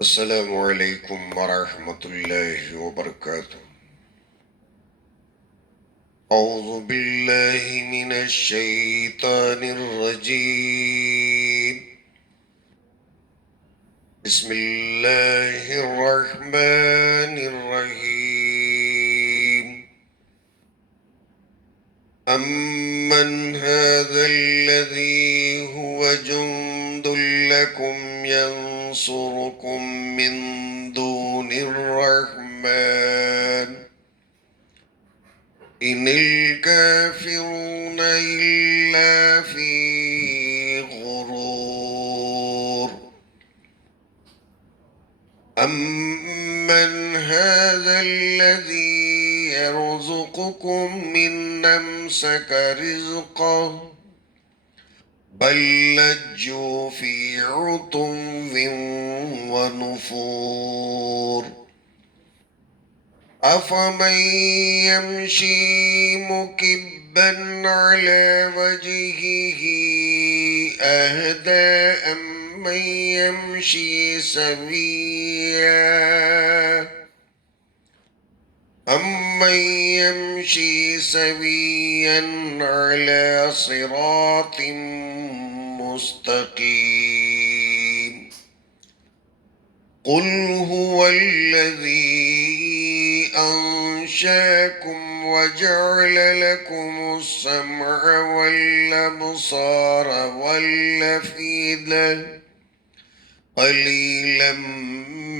السلام علیکم ورحمۃ اللہ وبرکاتہ۔ اعوذ باللہ من الشیطان الرجیم، بسم اللہ الرحمن الرحیم۔ امن هذا الذي هو جند لكم ينصركم من دون الرحمن إن الكافرون إلا في غرور۔ أمن هذا الذي يرزقكم من أمسك رزقه بل لجوا في عتو ونفور۔ أفمن يمشي مكبا على وجهه أهدى أمن يمشي سويا على صراط مستقيم۔ قل هو الذي أنشأكم وجعل لكم السمع والأبصار والأفئدة قليلا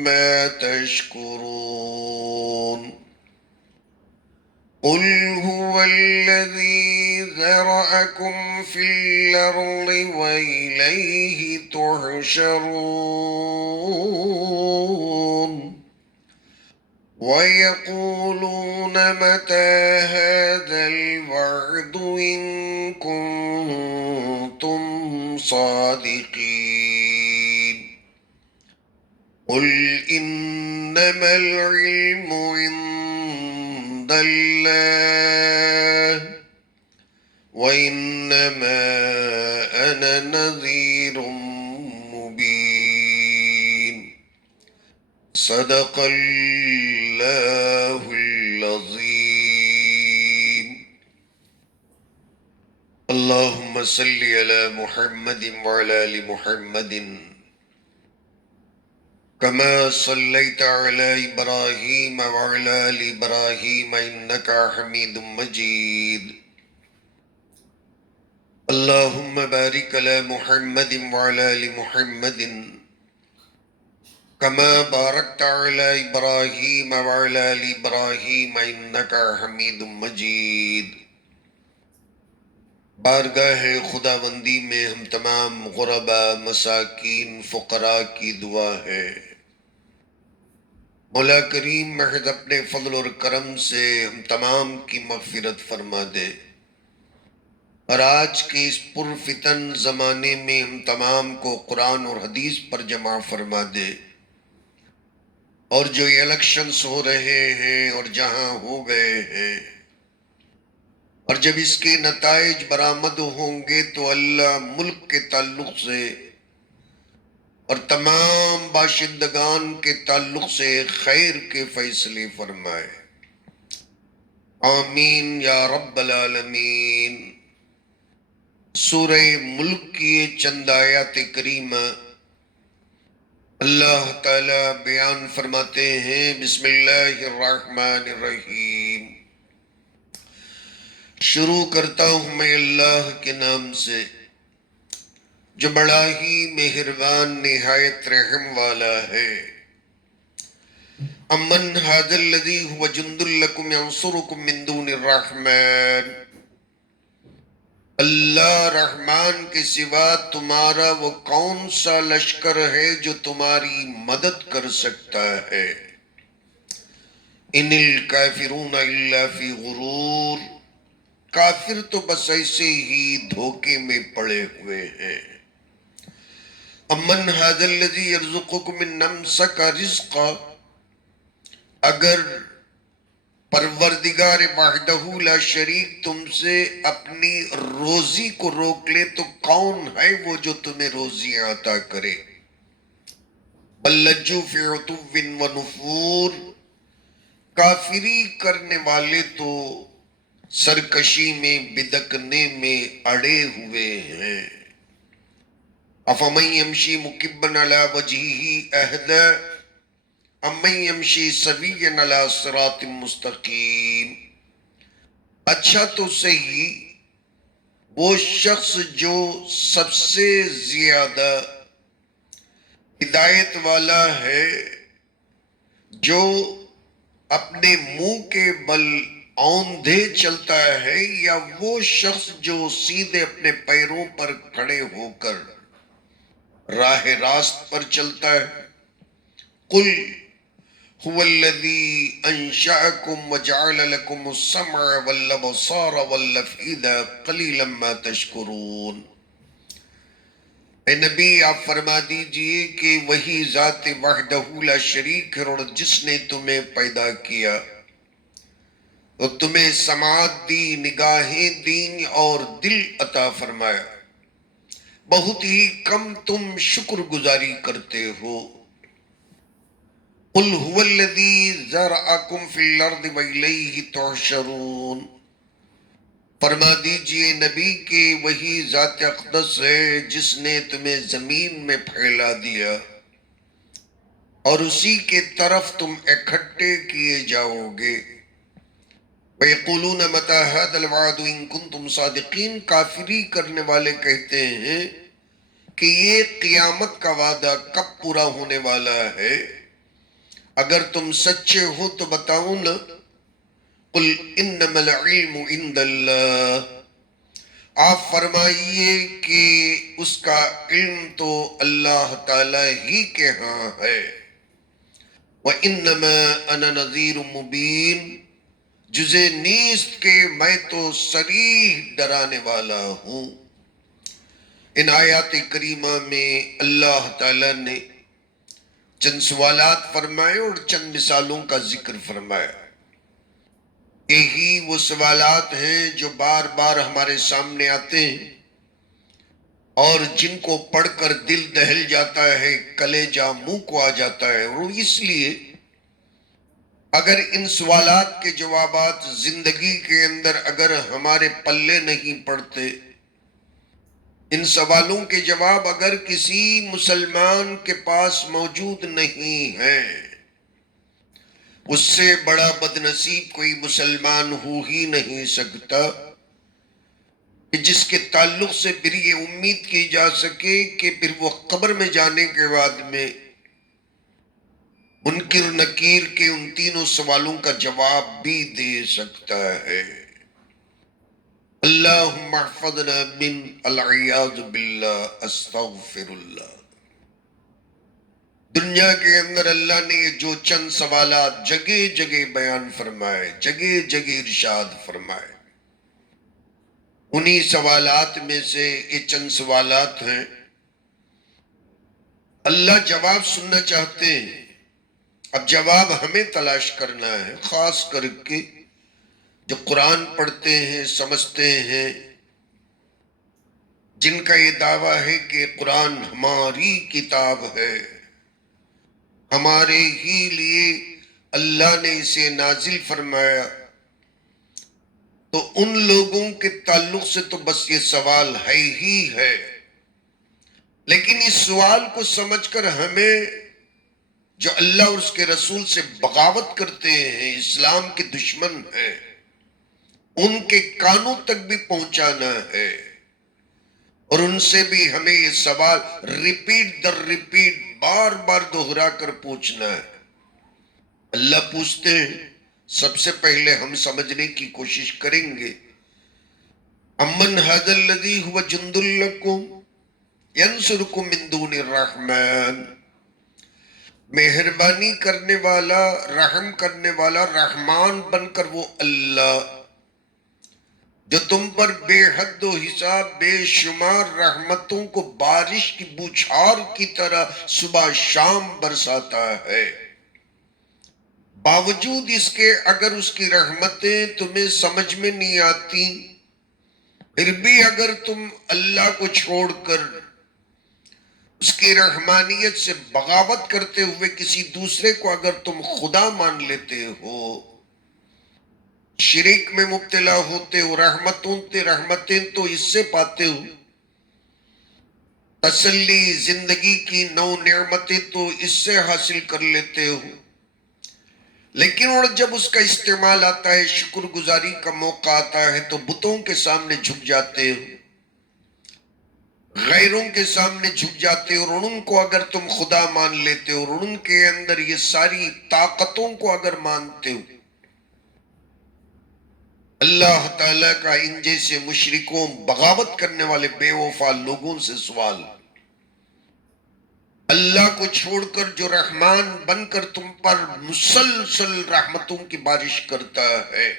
ما تشكرون۔ قل هو الذي ذرأكم في الأرض وإليه تحشرون۔ ويقولون متى هذا الوعد إن كنتم صادقين۔ قل إنما العلم عند الله وإنما أنا نذير مبين۔ صدق الله العظيم۔ اللهم صل على محمد وعلى آل محمد كما صليت على إبراهيم وعلى آل إبراهيم إنك حميد مجيد۔ اللهم بارك على محمد وعلى آل محمد كما باركت على إبراهيم وعلى آل إبراهيم إنك حميد مجيد۔ بارگاہ خداوندی میں ہم تمام غربا، مساکین، فقراء کی دعا ہے، مولا کریم محض اپنے فضل اور کرم سے ہم تمام کی مغفرت فرما دے، اور آج کے اس پرفتن زمانے میں ہم تمام کو قرآن اور حدیث پر جمع فرما دے، اور جو یہ الیکشنز ہو رہے ہیں اور جہاں ہو گئے ہیں، اور جب اس کے نتائج برآمد ہوں گے تو اللہ ملک کے تعلق سے اور تمام باشندگان کے تعلق سے خیر کے فیصلے فرمائے، آمین یا رب العالمین۔ سورہ ملک کی یہ چند آیات کریمہ اللہ تعالی بیان فرماتے ہیں، بسم اللہ الرحمن الرحیم۔ شروع کرتا ہوں میں اللہ کے نام سے جو بڑا ہی مہربان نہایت رحم والا ہے۔ امن ھذا الذی ھو جند لکم ینصرکم من دون الرحمن، اللہ رحمان کے سوا تمہارا وہ کون سا لشکر ہے جو تمہاری مدد کر سکتا ہے۔ ان الکافرون الا فی غرور، کافر تو بس ایسے ہی دھوکے میں پڑے ہوئے ہیں۔ امن ھذا الذی یرزقکم من امسک رزقا، اگر پروردگار وحدہ لا شریک تم سے اپنی روزی کو روک لے تو کون ہے وہ جو تمہیں روزیاں عطا کرے؟ بلجو فی عتو و نفور، کافری کرنے والے تو سرکشی میں بدکنے میں اڑے ہوئے ہیں۔ افمن یمشی مکبا علی وجہہ اہدی امن یمشی سویا علی صراط مستقیم۔ اچھا تو صحیح وہ شخص جو سب سے زیادہ ہدایت والا ہے، جو اپنے منہ کے بل اوندھے چلتا ہے، یا وہ شخص جو سیدھے اپنے پیروں پر کھڑے ہو کر راہ راست پر چلتا ہے؟ قل هو الذی انشأکم وجعل لکم السمع والابصار والافئدہ قلیلا ما تشکرون۔ اے نبی آپ فرما دیجئے کہ وہی ذات وحدہ لا شریک ہے، اور جس نے تمہیں پیدا کیا اور تمہیں سماعت دی، نگاہیں دیں اور دل عطا فرمایا، بہت ہی کم تم شکر گزاری کرتے ہو۔ قل هو الذی ذرأکم فی الارض والیہ تحشرون۔ فرما دیجئے نبی کہ وہی ذات اقدس ہے جس نے تمہیں زمین میں پھیلا دیا اور اسی کے طرف تم اکٹھے کیے جاؤ گے۔ وَيَقُولُونَ مَتَى هَذَا الْوَعْدُ إِن كُنتُمْ صَادِقِينَ، کافری کرنے والے کہتے ہیں کہ یہ قیامت کا وعدہ کب پورا ہونے والا ہے؟ اگر تم سچے ہو تو بتاؤ نا۔ قُلْ إِنَّمَا الْعِلْمُ عِندَ اللَّهِ، آپ فرمائیے کہ اس کا علم تو اللہ تعالیٰ ہی کے ہاں ہے۔ وَإِنَّمَا أَنَا نَذِيرٌ مُبِينٌ، جزے نیست کہ میں تو صریح ڈرانے والا ہوں۔ ان آیات کریمہ میں اللہ تعالیٰ نے چند سوالات فرمائے اور چند مثالوں کا ذکر فرمایا۔ یہی وہ سوالات ہیں جو بار بار ہمارے سامنے آتے ہیں اور جن کو پڑھ کر دل دہل جاتا ہے، کلیجہ منہ کو آ جاتا ہے، اور اس لیے اگر ان سوالات کے جوابات زندگی کے اندر اگر ہمارے پلے نہیں پڑتے، ان سوالوں کے جواب اگر کسی مسلمان کے پاس موجود نہیں ہیں، اس سے بڑا بدنصیب کوئی مسلمان ہو ہی نہیں سکتا کہ جس کے تعلق سے پھر یہ امید کی جا سکے کہ پھر وہ قبر میں جانے کے بعد میں منکر نکیر کے ان تینوں سوالوں کا جواب بھی دے سکتا ہے۔ اللہم احفظنا من العیاذ باللہ، استغفر اللہ۔ دنیا کے اندر اللہ نے یہ جو چند سوالات جگہ جگہ بیان فرمائے، جگہ جگہ ارشاد فرمائے، انہی سوالات میں سے یہ چند سوالات ہیں۔ اللہ جواب سننا چاہتے ہیں، اب جواب ہمیں تلاش کرنا ہے، خاص کر کے جو قرآن پڑھتے ہیں، سمجھتے ہیں، جن کا یہ دعویٰ ہے کہ قرآن ہماری کتاب ہے، ہمارے ہی لیے اللہ نے اسے نازل فرمایا، تو ان لوگوں کے تعلق سے تو بس یہ سوال ہے ہی ہے، لیکن اس سوال کو سمجھ کر ہمیں جو اللہ اور اس کے رسول سے بغاوت کرتے ہیں، اسلام کے دشمن ہیں، ان کے کانوں تک بھی پہنچانا ہے، اور ان سے بھی ہمیں یہ سوال ریپیٹ در ریپیٹ بار بار دہرا کر پوچھنا ہے۔ اللہ پوچھتے ہیں، سب سے پہلے ہم سمجھنے کی کوشش کریں گے، امن ھذا الذی ھو جند لکم ینصرکم من دون الرحمن، مہربانی کرنے والا، رحم کرنے والا، رحمان بن کر وہ اللہ جو تم پر بے حد و حساب بے شمار رحمتوں کو بارش کی بوچھار کی طرح صبح شام برساتا ہے، باوجود اس کے اگر اس کی رحمتیں تمہیں سمجھ میں نہیں آتی، پھر بھی اگر تم اللہ کو چھوڑ کر اس کی رحمانیت سے بغاوت کرتے ہوئے کسی دوسرے کو اگر تم خدا مان لیتے ہو، شرک میں مبتلا ہوتے ہو، رحمتیں تو اس سے پاتے ہو، تسلی زندگی کی نو نعمتیں تو اس سے حاصل کر لیتے ہو، لیکن اور جب اس کا استعمال آتا ہے، شکر گزاری کا موقع آتا ہے، تو بتوں کے سامنے جھک جاتے ہو، غیروں کے سامنے جھک جاتے ہو، اور ان کو اگر تم خدا مان لیتے ہو، اور ان کے اندر یہ ساری طاقتوں کو اگر مانتے ہو، اللہ تعالیٰ کا ان جیسے مشرکوں، بغاوت کرنے والے بے وفا لوگوں سے سوال، اللہ کو چھوڑ کر جو رحمان بن کر تم پر مسلسل رحمتوں کی بارش کرتا ہے،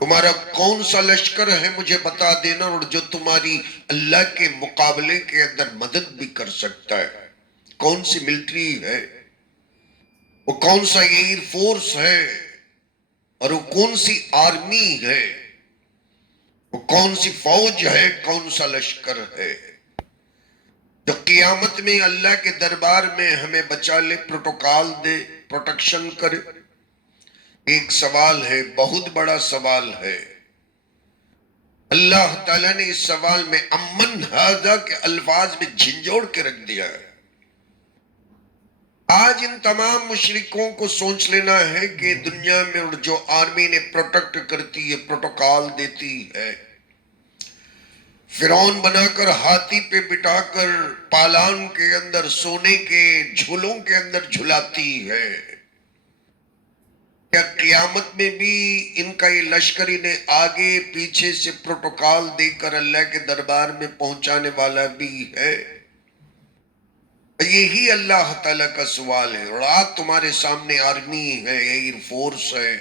تمہارا کون سا لشکر ہے مجھے بتا دینا، اور جو تمہاری اللہ کے مقابلے کے اندر مدد بھی کر سکتا ہے، کون سی ملٹری ہے، وہ کون سا ایئر فورس ہے، اور وہ کون سی آرمی ہے، وہ کون سی فوج ہے، کون سا لشکر ہے جو قیامت میں اللہ کے دربار میں ہمیں بچا لے، پروٹوکال دے، پروٹیکشن کرے۔ ایک سوال ہے، بہت بڑا سوال ہے، اللہ تعالیٰ نے اس سوال میں امن ہاذا کے الفاظ میں جھنجھوڑ کے رکھ دیا ہے۔ آج ان تمام مشرکوں کو سوچ لینا ہے کہ دنیا میں جو آرمی نے پروٹیکٹ کرتی ہے، پروٹوکال دیتی ہے، فرعون بنا کر ہاتھی پہ بٹھا کر پالان کے اندر سونے کے جھولوں کے اندر جھلاتی ہے، کیا قیامت میں بھی ان کا یہ لشکر انہیں آگے پیچھے سے پروٹوکال دے کر اللہ کے دربار میں پہنچانے والا بھی ہے؟ یہی اللہ تعالیٰ کا سوال ہے۔ اور آج تمہارے سامنے آرمی ہے، ایئر فورس ہے،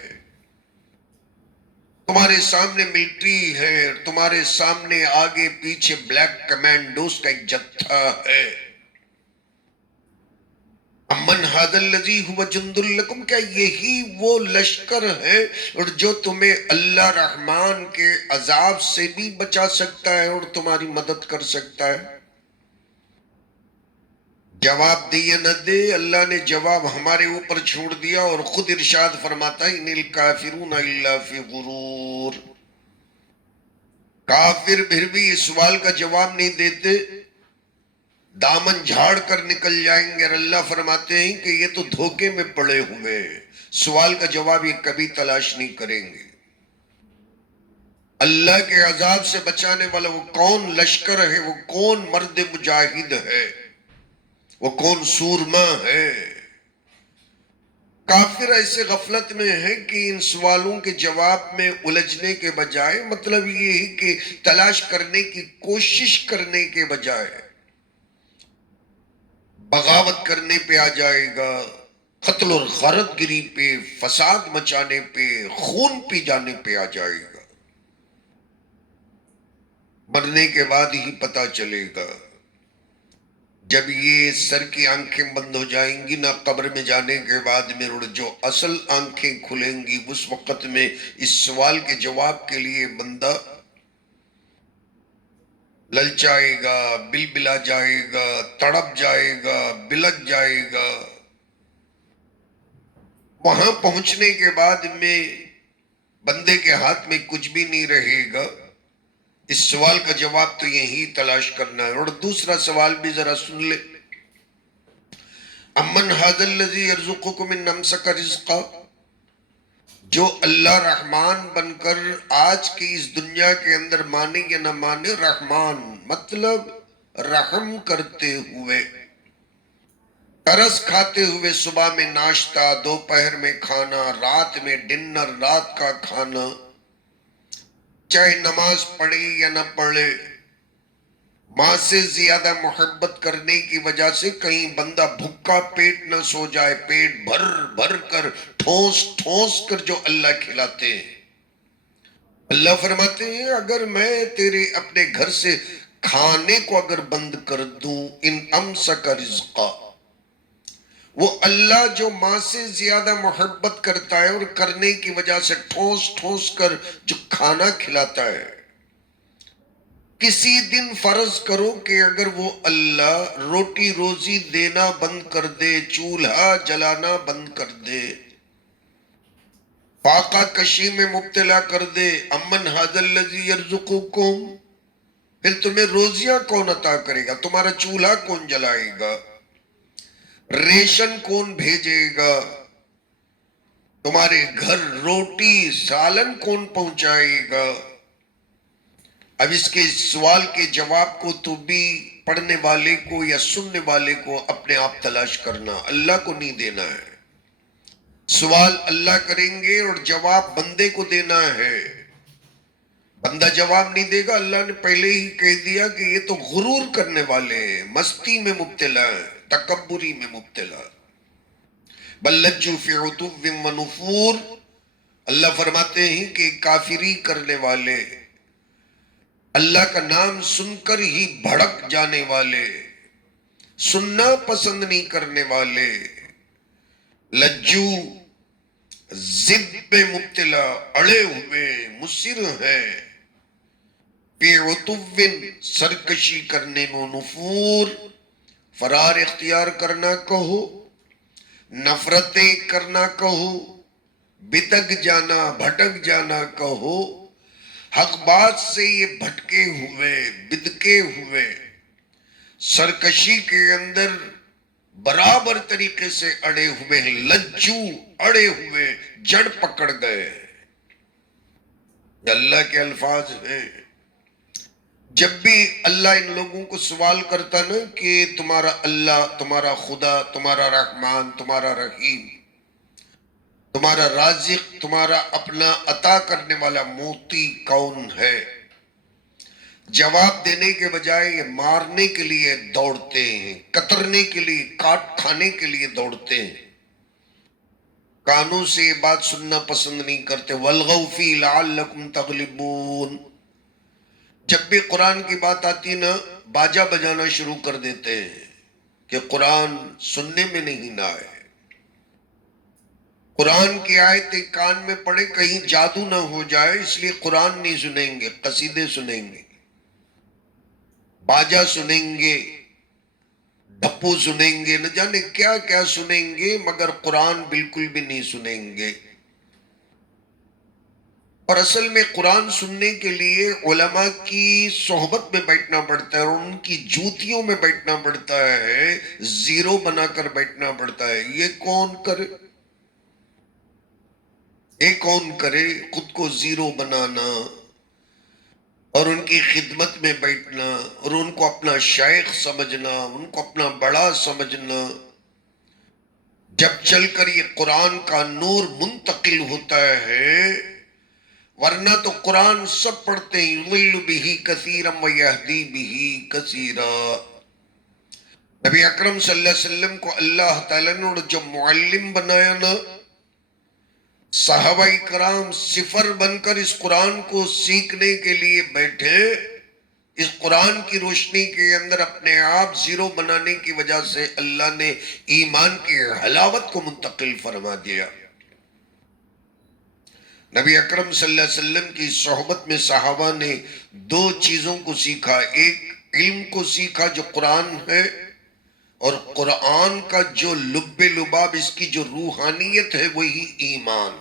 تمہارے سامنے ملٹری ہے، تمہارے سامنے آگے پیچھے بلیک کمانڈوز کا ایک جتھا ہے۔ امن ھذا الذی ھو جند لکم، کیا یہی وہ لشکر ہے اور جو تمہیں اللہ رحمان کے عذاب سے بھی بچا سکتا ہے اور تمہاری مدد کر سکتا ہے؟ جواب دے یا نہ دے، اللہ نے جواب ہمارے اوپر چھوڑ دیا، اور خود ارشاد فرماتا ہے ان الکافرون الا فی غرور، کافر پھر بھی اس سوال کا جواب نہیں دیتے، دامن جھاڑ کر نکل جائیں گے، اور اللہ فرماتے ہیں کہ یہ تو دھوکے میں پڑے ہوئے، سوال کا جواب یہ کبھی تلاش نہیں کریں گے۔ اللہ کے عذاب سے بچانے والا وہ کون لشکر ہے، وہ کون مرد مجاہد ہے، وہ کون سورما ہے؟ کافر ایسے غفلت میں ہے کہ ان سوالوں کے جواب میں الجھنے کے بجائے، مطلب یہ ہے کہ تلاش کرنے کی کوشش کرنے کے بجائے بغاوت کرنے پہ آ جائے گا، قتل اور غارت گری پہ، فساد مچانے پہ، خون پی جانے پہ آ جائے گا۔ مرنے کے بعد ہی پتا چلے گا، جب یہ سر کی آنکھیں بند ہو جائیں گی نا، قبر میں جانے کے بعد میں جو اصل آنکھیں کھلیں گی، اس وقت میں اس سوال کے جواب کے لیے بندہ للچائے گا، بلبلا جائے گا، تڑپ جائے گا، بلک جائے گا۔ وہاں پہنچنے کے بعد میں بندے کے ہاتھ میں کچھ بھی نہیں رہے گا، اس سوال کا جواب تو یہی تلاش کرنا ہے۔ اور دوسرا سوال بھی ذرا سن لے، امن ھذا الذی یرزقکم ان امسک رزقا، جو اللہ رحمان بن کر آج کی اس دنیا کے اندر مانے یا نہ مانے، رحمان مطلب رحم کرتے ہوئے، ترس کھاتے ہوئے، صبح میں ناشتہ، دوپہر میں کھانا، رات میں ڈنر، رات کا کھانا، چاہے نماز پڑھے یا نہ پڑھے، ماں سے زیادہ محبت کرنے کی وجہ سے کہیں بندہ بھوکا پیٹ نہ سو جائے، پیٹ بھر بھر کر ٹھوس ٹھوس کر جو اللہ کھلاتے ہیں۔ اللہ فرماتے ہیں اگر میں تیرے اپنے گھر سے کھانے کو اگر بند کر دوں، ان امسک رزقا، وہ اللہ جو ماں سے زیادہ محبت کرتا ہے اور کرنے کی وجہ سے ٹھوس ٹھوس کر جو کھانا کھلاتا ہے، کسی دن فرض کرو کہ اگر وہ اللہ روٹی روزی دینا بند کر دے، چولہا جلانا بند کر دے، فاقہ کشی میں مبتلا کر دے، امن ھذا الذی یرزقکم، پھر تمہیں روزیاں کون عطا کرے گا؟ تمہارا چولہا کون جلائے گا؟ ریشن کون بھیجے گا؟ تمہارے گھر روٹی سالن کون پہنچائے گا؟ اب اس کے سوال کے جواب کو تو بھی پڑھنے والے کو یا سننے والے کو اپنے آپ تلاش کرنا، اللہ کو نہیں دینا ہے۔ سوال اللہ کریں گے اور جواب بندے کو دینا ہے۔ بندہ جواب نہیں دے گا، اللہ نے پہلے ہی کہہ دیا کہ یہ تو غرور کرنے والے ہیں، مستی میں مبتلا ہیں، تکبری میں مبتلا۔ بل لجوا فی عتو و نفور، اللہ فرماتے ہیں کہ کافری کرنے والے، اللہ کا نام سن کر ہی بھڑک جانے والے، سننا پسند نہیں کرنے والے، لجو ضد پہ مبتلا، اڑے ہوئے، مصر ہیں، فی عتو، سرکشی کرنے میں، نفور، فرار اختیار کرنا کہو، نفرتیں کرنا کہو، بتک جانا، بھٹک جانا کہو، حق بات سے یہ بھٹکے ہوئے، بدکے ہوئے، سرکشی کے اندر برابر طریقے سے اڑے ہوئے ہیں، لجو، اڑے ہوئے، جڑ پکڑ گئے۔ یہ اللہ کے الفاظ ہیں۔ جب بھی اللہ ان لوگوں کو سوال کرتا نا کہ تمہارا اللہ، تمہارا خدا، تمہارا رحمان، تمہارا رحیم، تمہارا رازق، تمہارا اپنا عطا کرنے والا موتی کون ہے، جواب دینے کے بجائے یہ مارنے کے لیے دوڑتے ہیں، کترنے کے لیے، کاٹ کھانے کے لیے دوڑتے ہیں، کانوں سے یہ بات سننا پسند نہیں کرتے۔ وَالْغَوْ فِي لَعَلَّكُمْ تَغْلِبُونَ، جب بھی قرآن کی بات آتی نا باجا بجانا شروع کر دیتے ہیں کہ قرآن سننے میں نہیں نہ آئے، قرآن کی آیتیں کان میں پڑے کہیں جادو نہ ہو جائے، اس لیے قرآن نہیں سنیں گے، قصیدے سنیں گے، باجا سنیں گے، ڈھپو سنیں گے، نہ جانے کیا کیا سنیں گے، مگر قرآن بالکل بھی نہیں سنیں گے۔ اور اصل میں قرآن سننے کے لیے علماء کی صحبت میں بیٹھنا پڑتا ہے، اور ان کی جوتیوں میں بیٹھنا پڑتا ہے، زیرو بنا کر بیٹھنا پڑتا ہے۔ یہ کون کرے؟ یہ کون کرے خود کو زیرو بنانا اور ان کی خدمت میں بیٹھنا اور ان کو اپنا شیخ سمجھنا، ان کو اپنا بڑا سمجھنا؟ جب چل کر یہ قرآن کا نور منتقل ہوتا ہے، ورنہ تو قرآن سب پڑھتے ہیں، یضل بہ کثیرا ویہدی بہ کثیرا۔ نبی اکرم صلی اللہ علیہ وسلم کو اللہ تعالیٰ نے جو معلم بنایا نا، صحابہ کرام صفر بن کر اس قرآن کو سیکھنے کے لیے بیٹھے، اس قرآن کی روشنی کے اندر اپنے آپ زیرو بنانے کی وجہ سے اللہ نے ایمان کی حلاوت کو منتقل فرما دیا۔ نبی اکرم صلی اللہ علیہ وسلم کی صحبت میں صحابہ نے دو چیزوں کو سیکھا، ایک علم کو سیکھا جو قرآن ہے، اور قرآن کا جو لب لباب، اس کی جو روحانیت ہے وہی ایمان۔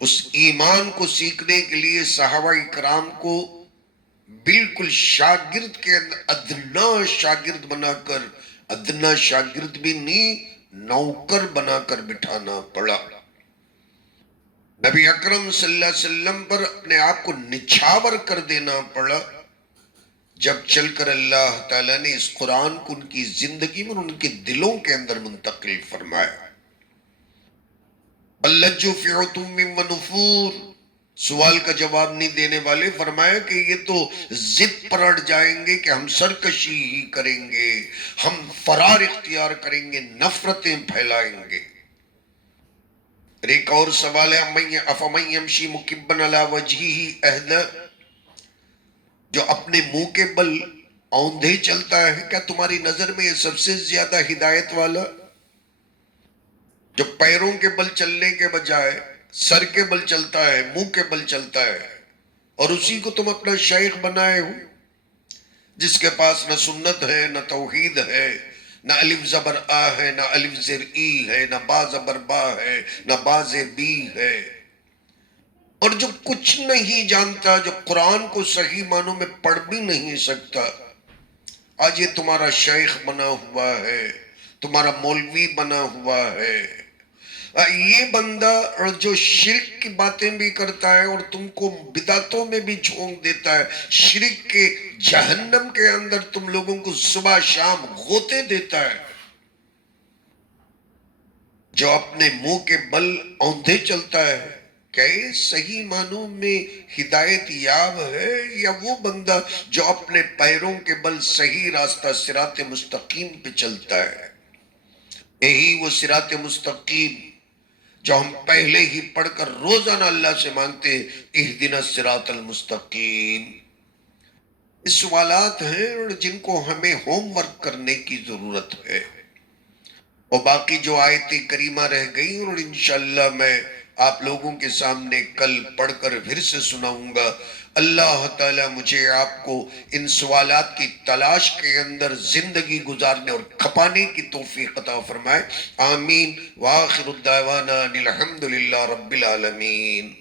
اس ایمان کو سیکھنے کے لیے صحابہ کرام کو بالکل شاگرد کے اندر ادنا شاگرد بنا کر، ادنا شاگرد بھی نہیں، نوکر بنا کر بٹھانا پڑا۔ نبی اکرم صلی اللہ علیہ وسلم پر اپنے آپ کو نچھاور کر دینا پڑا، جب چل کر اللہ تعالیٰ نے اس قرآن کو ان کی زندگی میں، ان کے دلوں کے اندر منتقل فرمایا۔ بل لجوا فی عتو و نفور، سوال کا جواب نہیں دینے والے، فرمایا کہ یہ تو ضد پر اڑ جائیں گے کہ ہم سرکشی ہی کریں گے، ہم فرار اختیار کریں گے، نفرتیں پھیلائیں گے۔ ایک اور سوال ہے، افمن یمشی مکبا علی وجہہ اہدی، جو اپنے منہ کے بل اوندھے چلتا ہے، کیا تمہاری نظر میں یہ سب سے زیادہ ہدایت والا؟ جو پیروں کے بل چلنے کے بجائے سر کے بل چلتا ہے، منہ کے بل چلتا ہے، اور اسی کو تم اپنا شیخ بنائے ہو، جس کے پاس نہ سنت ہے، نہ توحید ہے، نہ الف زبر آ ہے، نہ الف زر ای ہے، نہ با زبر با ہے، نہ با زر بی ہے، اور جو کچھ نہیں جانتا، جو قرآن کو صحیح معنوں میں پڑھ بھی نہیں سکتا، آج یہ تمہارا شیخ بنا ہوا ہے، تمہارا مولوی بنا ہوا ہے۔ یہ بندہ جو شرک کی باتیں بھی کرتا ہے اور تم کو بدعتوں میں بھی جھونک دیتا ہے، شرک کے جہنم کے اندر تم لوگوں کو صبح شام غوطے دیتا ہے، جو اپنے منہ کے بل اوندھے چلتا ہے، کیا یہ صحیح معنوں میں ہدایت یاب ہے، یا وہ بندہ جو اپنے پیروں کے بل صحیح راستہ صراط مستقیم پہ چلتا ہے؟ یہی وہ صراط مستقیم جو ہم پہلے ہی پڑھ کر روزانہ اللہ سے مانگتے ہیں، اہدنا الصراط المستقیم۔ یہ سوالات ہیں اور جن کو ہمیں ہوم ورک کرنے کی ضرورت ہے، اور باقی جو آیت کریمہ رہ گئی اور انشاءاللہ میں آپ لوگوں کے سامنے کل پڑھ کر پھر سے سناؤں گا۔ اللہ تعالیٰ مجھے آپ کو ان سوالات کی تلاش کے اندر زندگی گزارنے اور کھپانے کی توفیق عطا فرمائے، آمین۔ وآخر الدعوانا الحمدللہ رب العالمین۔